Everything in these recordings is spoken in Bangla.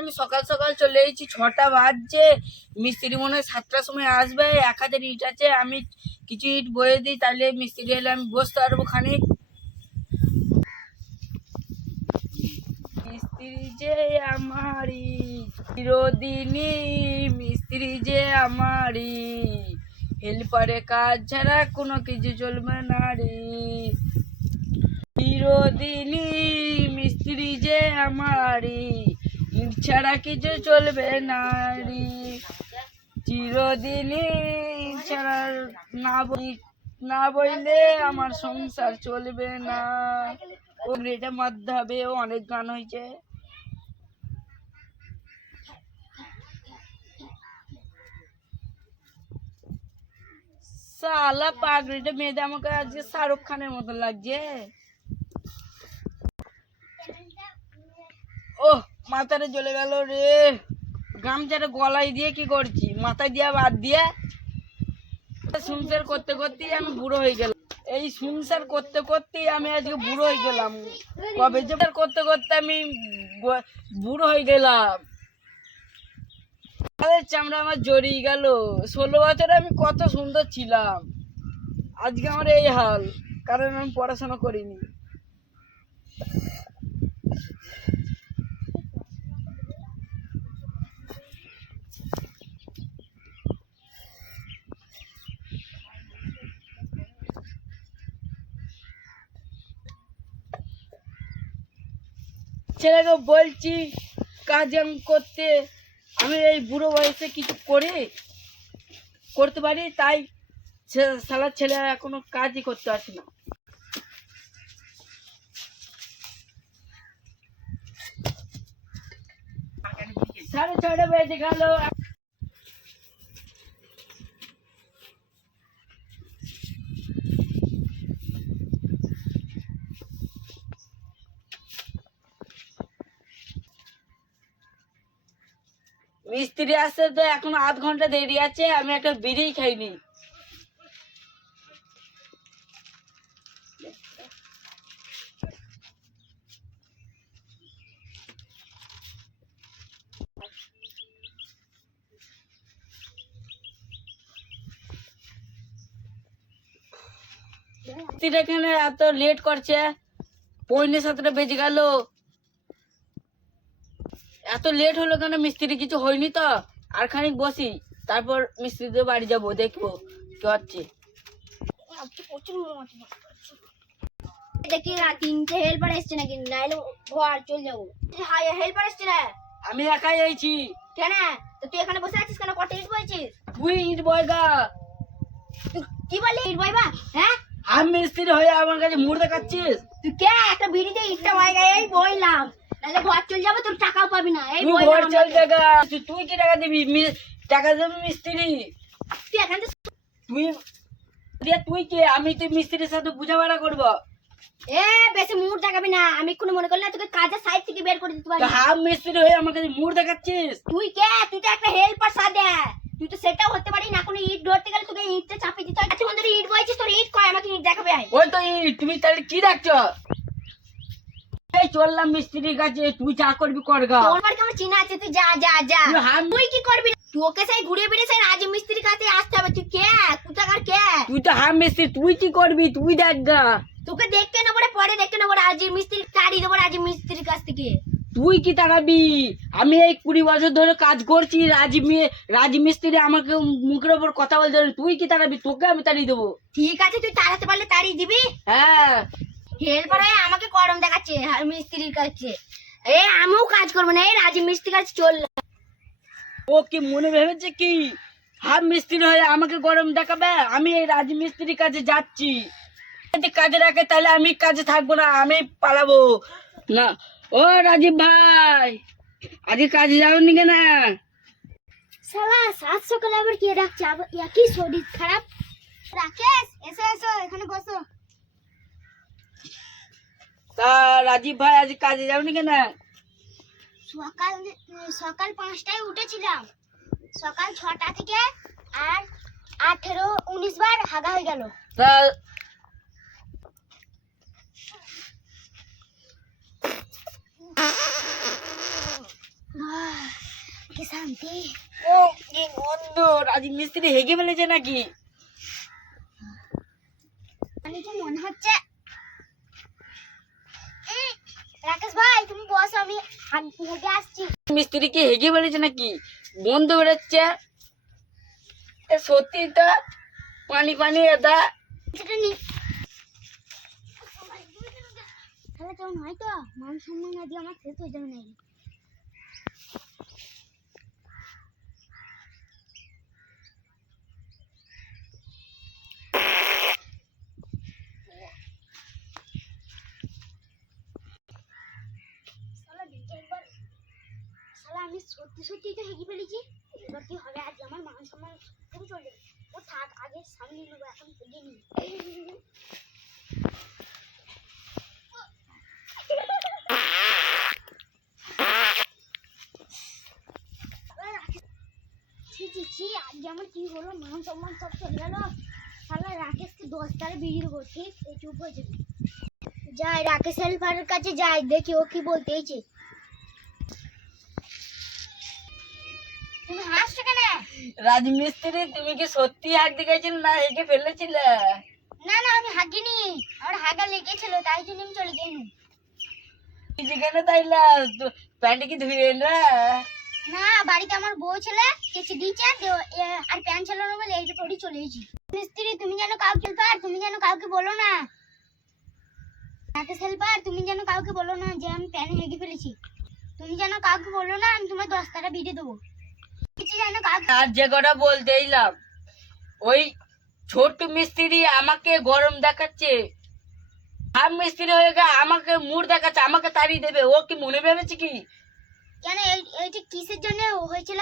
আমি সকাল সকাল চলে এসেছি, 6টা বাজছে। মিস্ত্রি মনে হয় 7টার সময় আসবে। এক হাতে ইট আছে, আমি কিছু ইট বয়ে দিই, তাহলে মিস্ত্রি এলে আমি বসতে পারবো খানিক। মিস্ত্রি যে আমারই চিরদিনই, মিস্ত্রি যে আমারই, হেল্পারে কাজ ছাড়া কোনো কিছু চলবে না রে। চিরদিনই মিস্ত্রি যে আমারই, ইট ছাড়া কিছু চলবে না রে। চিরদিনই ইট ছাড়া না বইলে আমার সংসার চলবে না। ও এটা মারতে হবে, ও অনেক গান হয়েছে। সালা পাগড়িটা মেয়েদের আমাকে আজকে শাহরুখ খানের মতো লাগছে। ও মাথাটা জ্বলে গেল রে। গামছাটা গলায় দিয়ে কি করছি, মাথায় দিয়ে বাদ দিয়ে। সংসার করতে করতেই আমি বুড়ো হয়ে গেলাম। এই সংসার করতে করতেই আমি আজকে বুড়ো হয়ে গেলাম। কবে যে করতে করতে আমি বুড়ো হয়ে গেলাম। চামড়া আমার জড়িয়ে গেল। 16 বছরে আমি কত সুন্দর ছিলাম, আজকে আমার এই হাল, কারণ আমি পড়াশোনা করিনি। ছেলেকে বলছি কাজ আমি করতে, আমি এই বুড়ো বয়সে কিছু করতে পারি, তাই শালার ছেলে এখনো কাজই করতে পারছে না। সাড়ে 6টা বেজে গেল। মিস্ত্রি আসতে তো এখন আধ ঘন্টা দেরি আছে, আমি একটা বিড়ি খাইনি। মিস্ত্রি এখানে এত লেট করছে, 6:45 বেজে গেল। এত লেট হলো কেন? মিস্ত্রি কিছু হয়নি তো? আর খানিক বসি, তারপর মিস্ত্রিদের বাড়ি যাবো, দেখবো কি হচ্ছে। দেখি না 3টে হেল্পার এসছে নাকি, নাইলে ঘর চলে যাবো। হেল্পার এসছে না? আমি একাই আইছি। কেন? তো তুই এখানে বসে আছিস কেন? কত ইট বইছিস? তুই ইট বয়গা। তুই কি বললি ইট বইবা? হ্যাঁ, আমি মিস্ত্রি হয়ে আমার কাছে মুড় দেখাচ্ছিস? তুই কে? একটা বিড়িতে ইটটা বইগা এই বইলাম, নাইলে ঘর চলে যাবে, তোর টাকাও পাবি না। এই তুই ঘর চল জায়গা। তুই কি টাকা দিবি? টাকা দেবে মিস্ত্রি। তুই এখান থেকে তুই কে? আমি তুই মিস্ত্রির সাথে বুঝাপড়া করবো। বেশি মুড দেখাবি না, আমি কোনো মনে করলে তোকে কাজের সাইড থেকে বের করে দিতে পারি। হাফ মিস্ত্রি হয়ে আমার কাছে মুড় দেখাচ্ছিস? তুই কে? তুই তো একটা হেল্পার সাথে, তুই তো সেটাও হতে পারি না। কোনো ইট ধরতে গেলে তোকে ইটটা চাপিয়ে দিতে হয়। আচ্ছা বন্ধু, ইট বইছিস, তোর ইট কয়, আমাকে ইট দেখাবে। ওই তো ইট। তুমি তাহলে কি দেখছো? এই চললাম মিস্ত্রির কাছে, তুই যা করবি করগা। তোর বাড়ি আমার চিনা আছে, তুই যা যা যা। তুই কি করবি? তোকে সেই ঘুরে ফিরে সেই রাজীব মিস্ত্রির কাছে আসতে হবে। তুই কে? কোথাকার কে? তুই তো হাফ মিস্ত্রি, তুই কি করবি? তুই দেখ গা। তোকে দেখতে নেবো রে, পরে দেখতে নেবো। রাজীব মিস্ত্রি তাড়িয়ে দেবো রাজীব মিস্ত্রির কাছ থেকে। তুই কি তাড়াবি? আমি এই 20 বছর ধরে কাজ করছি। রাজীব মিস্ত্রি আমাকে মুখের ওপর কথা বলছে, তুই কি তাড়াবি? তোকে আমি তাড়িয়ে দেবো। ঠিক আছে, তুই তাড়াতে পারলে তাড়িয়ে দিবি। হ্যাঁ, হেল্পার হয়ে আমাকে গরম দেখাচ্ছে মিস্ত্রির কাছে। আমিও কাজ করবো না, এই রাজীব মিস্ত্রির কাছে চললাম। ও কি মনে ভেবেছে কি হাফ মিস্ত্রি হয়ে আমাকে গরম দেখাবে? আমি এই রাজীব মিস্ত্রির কাছে যাচ্ছি। যদি কাজে রাখে তাহলে আমি কাজে থাকবো না, আমি পালাবো না। ও রাজীব ভাই, আজকে কাজে যাওনি কেন? শালা সাত সকালে আবার কে ডাকছে? আবার একই শরীর খারাপ। রাকেশ, এসো এসো, এখানে বসো। তা রাজীব ভাই, আজ কাজে যাওনি কেন? সকাল 5টায় উঠেছিলাম, সকাল 6টা থেকে আর 18-19 বার হাগা হয়ে গেল। তা শান্তি। ও কি গন্ধ, রাজীব মিস্ত্রি হেগে ফেলেছে নাকি? মানে কি মনে হচ্ছে? রাকেশ ভাই তুমি বস, আমি হেগে আসছি। মিস্ত্রি কি হেগে ফেলেছে নাকি? গন্ধ বেরোচ্ছে। এ সত্যি তো, পানি পানি এটা। সেটা নি তাহলে কেউ নয় তো, মান সম্মান আজ আমার শেষ হয়ে যাবে না। আমি সত্যি সত্যি তো হেগে ফেলেছি। এবার কি হবে? আজ আমার মান সম্মান পুরো চলে যাবে। ও থাক, আগে সামনে নেবো, এখন হেগে নি। আজকে আমার কি হলো? মান সম্মান সব চলে গেল। শালা রাকেশকে 10 তারে বিড়ি দেবো, ঠিক? এই চুপ হয়ে যাবে। যাই রাকেশ হেল্পারের কাছে যাই, দেখি ও কি বলতেছে। তুমি হাসছো কেন? রাজীব মিস্ত্রি তুমি কি সত্যি হাঁক দিয়েছিলে না হেগে ফেলেছিলে? না না, আমি হাগিনি, আমার হাগা লেগেছিল, তাই জন্য আমি চলে গেলাম। যেখানে তাইলা প্যান্ট কি ধুয়ে না? না, বাড়িতে আমার বউ ছেলে কেচে দিয়েছে, আর প্যান্ট ছিল না বলে এইটা পরেই চলে এসেছি। মিস্ত্রি তুমি যেন কাউকে তুমি যেন কাউকে বলো না। রাকেশ হেল্পার তুমি যেন কাউকে বলো না যে আমি প্যানে হেগে ফেলেছি। তুমি যেন কাউকে বলো না, আমি তোমার 10 টাকা বিড়ি দেবো। কিছু যেন কাউকে। আর যে কথা বলতে এলাম, ওই ছোট মিস্ত্রি আমাকে গরম দেখাচ্ছে, হাফ মিস্ত্রি হয়ে গেছে আমাকে মুড় দেখাচ্ছে, আমাকে তাড়িয়ে দেবে। ও কি মনে ভেবেছে কি? কেন এইটা কিসের জন্য হয়েছিল?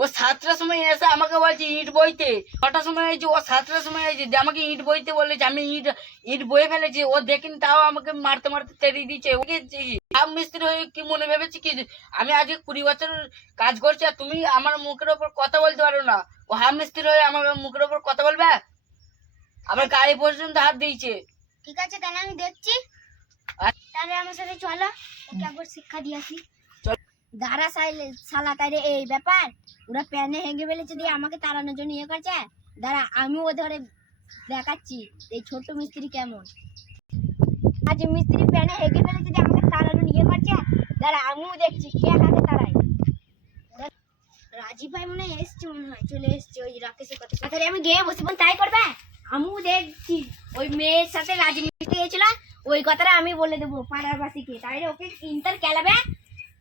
ও 7টার সময় এসে আমাকে বলছে ইট বইতে, 6টার সময় হয়েছে, ও 7টার সময় হয়েছে, যে আমাকে ইট বইতে বলেছে, আমি ইট ইট বয়ে ফেলেছি। ও দেখিনি তাও আমাকে মারতে মারতে তেড়িয়ে দিচ্ছে। ওকে হাফ মিস্ত্রি হয়ে কি মনে ভেবেছে কি আমি আজকে 20 বছর কাজ করছি আর তুমি আমার মুখের ওপর কথা বলতে পারো না? ও হাফ মিস্ত্রি হয়ে আমার মুখের ওপর কথা বলবে? আমার গায়ে পর্যন্ত হাত দিয়েছে। ঠিক আছে, তাহলে আমি দেখছি। তাহলে আমার সাথে চলো, ওকে একবার শিক্ষা দিয়ে আসি। দাঁড়া শালা, তাই রে এই ব্যাপার। ওরা প্যানে হেগে ফেলেছে দিয়ে আমাকে তাড়ানোর জন্য ইয়ে করছে। দাঁড়া, আমিও ধরে দেখাচ্ছি এই ছোট মিস্ত্রি কেমন। আজ মিস্ত্রি প্যানে হেগে ফেলেছে দিয়ে আমাকে তাড়ানোর ইয়ে করছে। দাঁড়া, আমিও দেখছি কে কাকে তাড়ায়। রাজীব ভাই মনে হয় এসছে, মনে হয় চলে এসছে ওই রাকেশের কথা। তাহলে আমি গিয়ে বসে তাই করবে। আমিও দেখছি ওই মেয়ের সাথে রাজীব মিস্ত্রি গেছিল, ওই কথাটা আমি বলে দেবো পাড়ার বাসীকে। তাইলে ওকে ইন্টার খেলাবে,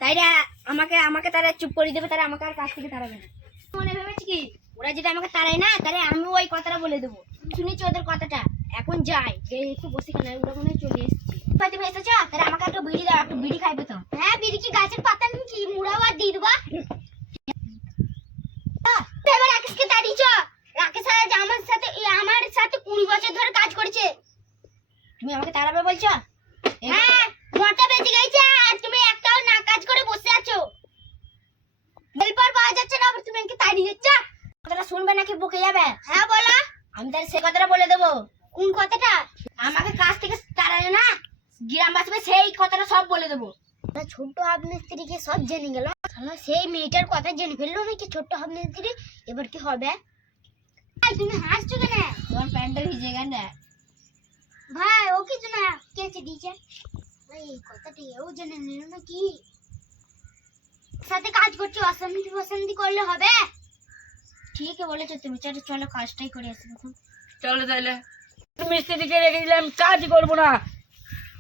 তাইলে আমাকে আমাকে তারা চুপ করে দেবে, তারা আমাকে আর কাছ থেকে তাড়াবে না। মনে ভেবেছি কি ওরা যদি আমাকে তাড়ায় না, তাহলে আমি ওই কথাটা বলে দেবো। শুনেছি ওদের কথাটা, এখন যাই একটু বসে কেন, ওরা মনে হয় চলে এসেছি। তুমি এসেছো, তাহলে আমাকে একটা বিড়ি দাও, একটু বিড়ি খাইবে তো। হ্যাঁ, বিড়ি কি গাছের পাতা নাকি মুড়াও আর দিয়ে দেবো? এবার রাকেশকে তাড়িয়েছ। রাকেশ আজ আমার সাথে 20 বছর ধরে কাজ করেছে। তুমি আমাকে তাড়াবে বলছো? হ্যাঁ, 9টা বেজে গেছে আর তুমি একটাও না কাজ করে বসে আছো। হেল্পার পাওয়া যাচ্ছে না, আবার তুমি আমাকে তাড়িয়ে দিচ্ছ। কথাটা শুনবে নাকি বকে যাবে? হ্যাঁ বলো। আমি তাহলে সে কথাটা বলে দেবো। কোন কথাটা? আমাকে কাজ থেকে তাড়ালে না, গ্রামবাসী সেই কথাটা সব বলে দেবো। ছোট হাফ মিস্ত্রিকে সব জেনে গেল, সেই মেয়েটার কথা জেনে ফেললো নাকি ছোট হাফ মিস্ত্রি। এবার কি হবে? তুমি হাসছো কেন? তোমার প্যান্টটা ভিজে গেল ভাই। ও কিছু না, কেচে দিয়েছে। এই কথাটা এও জেনে নিল নাকি? সাথে কাজ করছি, অশান্তি ফশান্তি করলে হবে? ঠিকই বলেছো তুমি, চলো কাজটাই করে আসি। চলো তাহলে। মিস্ত্রিকে রেখে দিলাম, কাজ করবো না।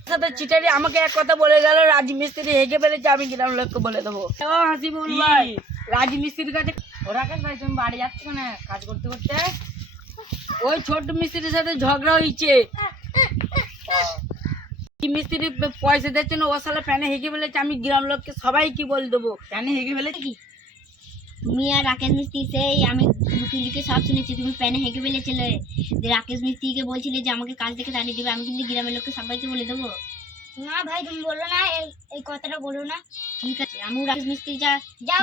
সাথে চিটারি আমাকে এক কথা বলে গেল, রাজীব মিস্ত্রি হেগে ফেলেছে, আমি গ্রাম লোককে বলে দেবো। ও হাসিবুল ভাই, রাজীব মিস্ত্রির কাছে। ও রাকেশ ভাই, তুমি বাড়ি যাচ্ছ কেন কাজ করতে করতে? ওই ছোট মিস্ত্রির সাথে ঝগড়া হয়েছে। মিস্ত্রি পয়সা দিচ্ছে না, ও সালা প্যানে হেগে ফেলেছে, আমি গ্রাম লোককে সবাই কি বলে দেবো? প্যানে হেগে ফেলেছে কি? তুমি আর রাকেশ মিস্ত্রি সেই আমি লুকিয়ে সব শুনেছি। তুমি প্যানে হেগে ফেলেছিলে, রাকেশ মিস্ত্রিকে বলছিলে যে আমাকে কাজ থেকে তাড়িয়ে দেবে। আমি কিন্তু গ্রামের লোককে সবাইকে বলে দেবো। না ভাই, তুমি বলো না, এই কথাটা বলো না। ঠিক আছে, আমি রাকেশ মিস্ত্রি যাও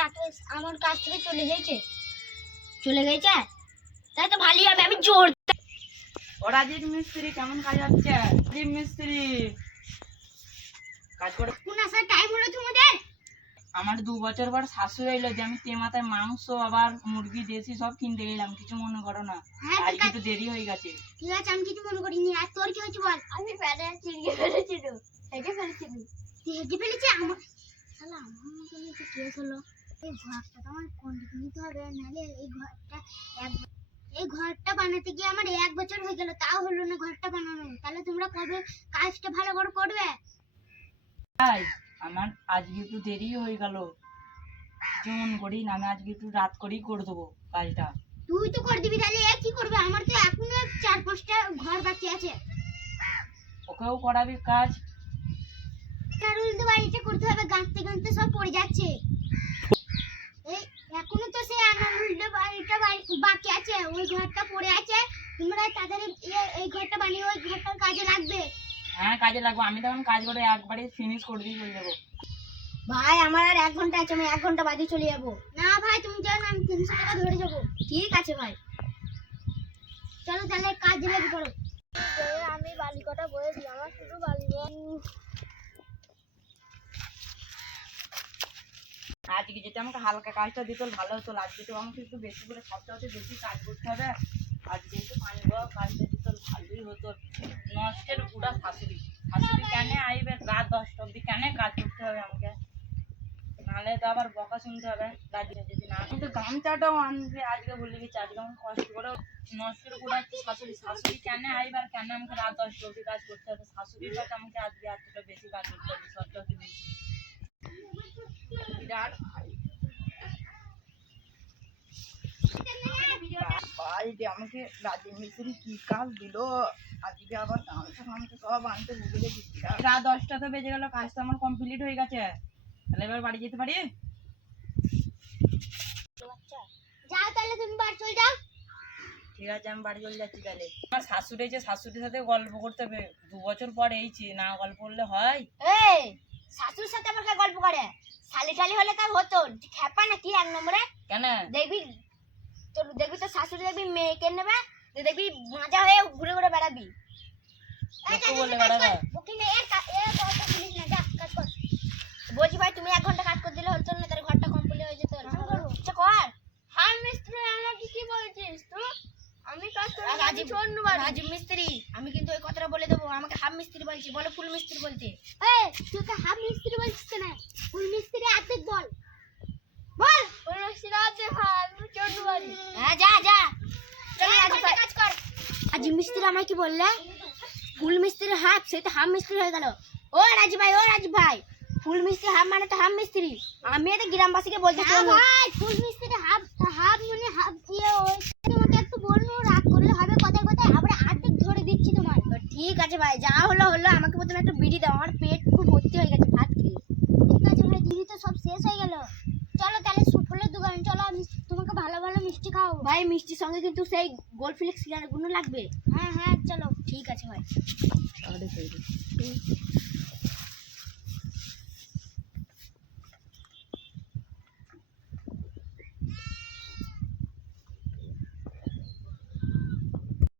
রাকেশ আমার কাছ থেকে চলে গেছে। তাই তো ভালোই হবে, আমি জোর। ও রাজীব মিস্ত্রি কেমন কাজ হচ্ছে? রাজীব মিস্ত্রি কাজ করে। কোন আসার টাইম হলো তোমাদের? আমার 2 বছর পর শাশুড়ি এলো যে আমি মাথায় মাংস আবার মুরগি দেশি সব কিনতে গেলাম, কিছু মনে করো না। হ্যাঁ, ঠিক আজকে আছে। একটু দেরি হয়ে গেছে। ঠিক আছে, আমি কিছু মনে করিনি। আর তোর কি হয়েছে বল? আমি প্যাডে চিড়িয়ে ফেলেছি তো, হেঁটে ফেলেছি। তুই হেঁটে ফেলেছি? আমার শালা আমার মতো নিচে কেস হলো। এই ঘরটা তো আমার কন্টিনিউ নিতে হবে, নাহলে এই ঘরটা বানাতে গিয়ে আমার 1 বছর হয়ে গেল, তাও হলো না ঘরটা বানানো। তাহলে তোমরা কবে কাজটা ভালো করে করবে? তাই আমার আজকে একটু দেরি হয়ে গেল, কিছু মনে করি না, আমি আজকে একটু রাত করেই করে দেবো কাজটা। তুই তো করে দিবি, তাহলে এ কি করবে? আমার তো এখনো 4-5টা ঘর বাকি আছে। ওকেও করাবি কাজ। কারুল তো বাড়িটা করতে হবে, গাঁথতে গাঁথতে সব পড়ে যাচ্ছে। এই এখনো তো সেই আনারুলটা বাড়িটা বাকি আছে, ওই ঘরটা পড়ে আছে। তোমরা তাড়াতাড়ি এই ঘরটা বানিয়ে ওই ঘরটার কাজে লাগবে। হ্যাঁ কাজে লাগবো, আমি তখন কাজ করে একবারে ফিনিশ করে দিয়ে চলে যাবো। ভাই আমার আর 1 ঘন্টা আছে, আমি 1 ঘন্টা বাদে চলে যাবো। না ভাই তুমি যাও না, আমি 300 টাকা ধরে যাবো। ঠিক আছে ভাই, চলো তাহলে কাজে লেগে পড়ো। আমি বালি কটা বয়ে দিই, আমার শুধু বালি আজকে যেটা আমাকে হালকা কাজটা দিত ভালো হতো, আজকে তো আমাকে একটু বেশি করে সপ্তাহে বেশি কাজ করতে হবে। আজকে একটু পানি কাজটা দিত ভালোই হতো। নষ্টের পুরা শাশুড়ি শাশুড়ি কেন আইবে রাত 10টা অব্দি, কেন কাজ করতে হবে আমাকে? নাহলে তো আবার বকা শুনতে হবে রাজিরা যদি না। কিন্তু গামছাটাও আনবে আজকে বলে গেছি, আজকে আমাকে কষ্ট করে নষ্টের পুরা শাশুড়ি শাশুড়ি কেন আইবার, কেন আমাকে রাত 10টা অব্দি কাজ করতে হবে? শাশুড়ির কাছে আমাকে আজকে এতটা বেশি কাজ করতে হবে, সবটাতে বেশি। বিরাট ভাই আমাকে রাজীব মিস্ত্রি কি কাজ দিল, আজকে আবার গামছা ফামছা সব আনতে ভুলে গেছি। রাত 10টা তো বেজে গেল, কাজটা আমার কমপ্লিট হয়ে গেছে, তাহলে এবার বাড়ি যেতে পারি? যাও তাহলে, তুমি বাড়ি চলে যাও। ঠিক আছে আমি বাড়ি চলে যাচ্ছি তাহলে। আমার শাশুড়ি যে শাশুড়ির সাথে গল্প করতে হবে, 2 বছর পর এইছি, না গল্প করলে হয়? এই শাশুড়ির সাথে আমার কে গল্প করে? শালি শালি হলে তার হতো, খেপা নাকি 1 নম্বরে? কেন? দেখবি তো শাশুড়ি দেখবি মেয়েকে নেবে, দেখবি মাজা হয়ে ঘুরে ঘুরে বেড়াবি। লোককে বলে বেড়াবে? বলছি ভাই তুমি 1 ঘন্টা কাজ করে দিলে হতো না, তার ঘরটা কমপ্লিট হয়ে যেত। আচ্ছা কর। হাই মিস্ত্রি আমাকে কি বলছিস তুই? আমি কাজ করব রাজীব মিস্ত্রি। আমি কিন্তু ওই কথাটা বলে দেবো, আমাকে হাফ মিস্ত্রি বলছি, বলে ফুল মিস্ত্রি বলছে। এই তুই তো হাফ মিস্ত্রি বলছিস না, ফুল মিস্ত্রি অর্ধেক বল। বল ফুল মিস্ত্রি অর্ধেক ভাই, আমি চন্ডু বাড়ি। হ্যাঁ যা যা, চল কাজ কর। রাজীব মিস্ত্রি আমায় কি বললে? ফুল মিস্ত্রি হাফ, সে তো হাফ মিস্ত্রি হয়ে গেল। ও রাজীব ভাই, ফুল মিস্ত্রি হাফ মানে তো হাফ মিস্ত্রি। আমি তো গ্রামবাসীকে বলতে চাই ভাই, ফুল মিস্ত্রি হাফ মানে হাফ তোমাকে একটু বললো, রাগ করলে হবে কথায় কথায়, আবার অর্ধেক ধরে দিচ্ছি তোমার। ঠিক আছে ভাই, যা হলো আমাকে প্রথমে একটু বিড়ি দাও, আমার পেট খুব ভর্তি হয়ে গেছে ভাত খেয়ে। ঠিক আছে ভাই, বিড়ি তো সব শেষ হয়ে গেল। চলো তাহলে সুফলের দোকানে চলো, আমি তোমাকে ভালো ভালো মিষ্টি খাও। ভাই মিষ্টির সঙ্গে কিন্তু সেই গোল্ড ফ্লেক্স সিগারেট গুলো লাগবে। হ্যাঁ চলো। ঠিক আছে ভাই।